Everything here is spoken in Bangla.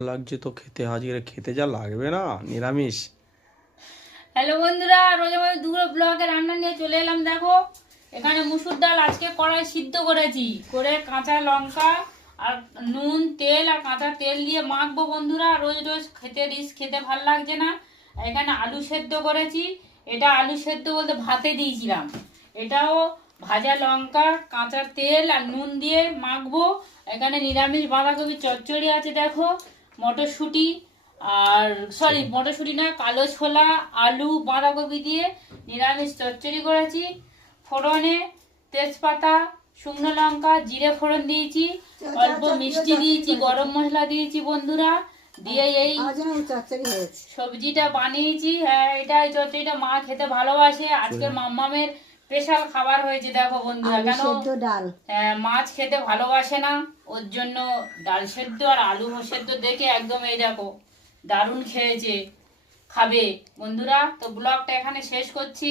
লাগছে তো খেতে, আজকে খেতে যা লাগবে না নিরামিষ। হ্যালো বন্ধুরা, রোজ আমাদের দুপুরে ব্লগে রান্না নিয়ে চলে এলাম। দেখো এখানে মুসুর ডাল আজকে কড়াই সিদ্ধ করেছি, করে কাঁচা লঙ্কা আর নুন তেল আর কাঁচা তেল দিয়ে মাখবো বন্ধুরা। রোজ রোজ খেতে খেতে ভাল লাগছে না। এখানে আলু সেদ্ধ করেছি, এটা আলু সেদ্ধ বলতে ভাতে দিয়েছিলাম। এটাও ভাজা লঙ্কা কাঁচা তেল আর নুন দিয়ে মাখবো। এখানে নিরামিষ বাঁধাকপি চচ্চড়ি আছে, দেখো মটরশুঁটি আর মটরশুঁটি না, কালো ছোলা আলু বাঁধাকপি দিয়ে নিরামিষ চচ্চড়ি করেছি। ফোড়নে তেজপাতা শুকনো লঙ্কা জিরে ফোড়ন দিয়েছি, অল্প মিষ্টি দিয়েছি, গরম মশলা দিয়েছি বন্ধুরা, দিয়ে এই সবজিটা বানিয়েছি। হ্যাঁ, এই চচ্চড়িটা মা খেতে ভালোবাসে। আজকে মাম্মামের স্পেশাল খাবার হয়েছে। দেখো বন্ধুরা, কেন ডাল মাছ খেতে ভালোবাসে না, ওর জন্য ডাল সেদ্ধ আর আলু সেদ্ধ দেখে একদম এই দেখো দারুণ খেয়েছে, খাবে বন্ধুরা। তো ব্লগটা এখানে শেষ করছি।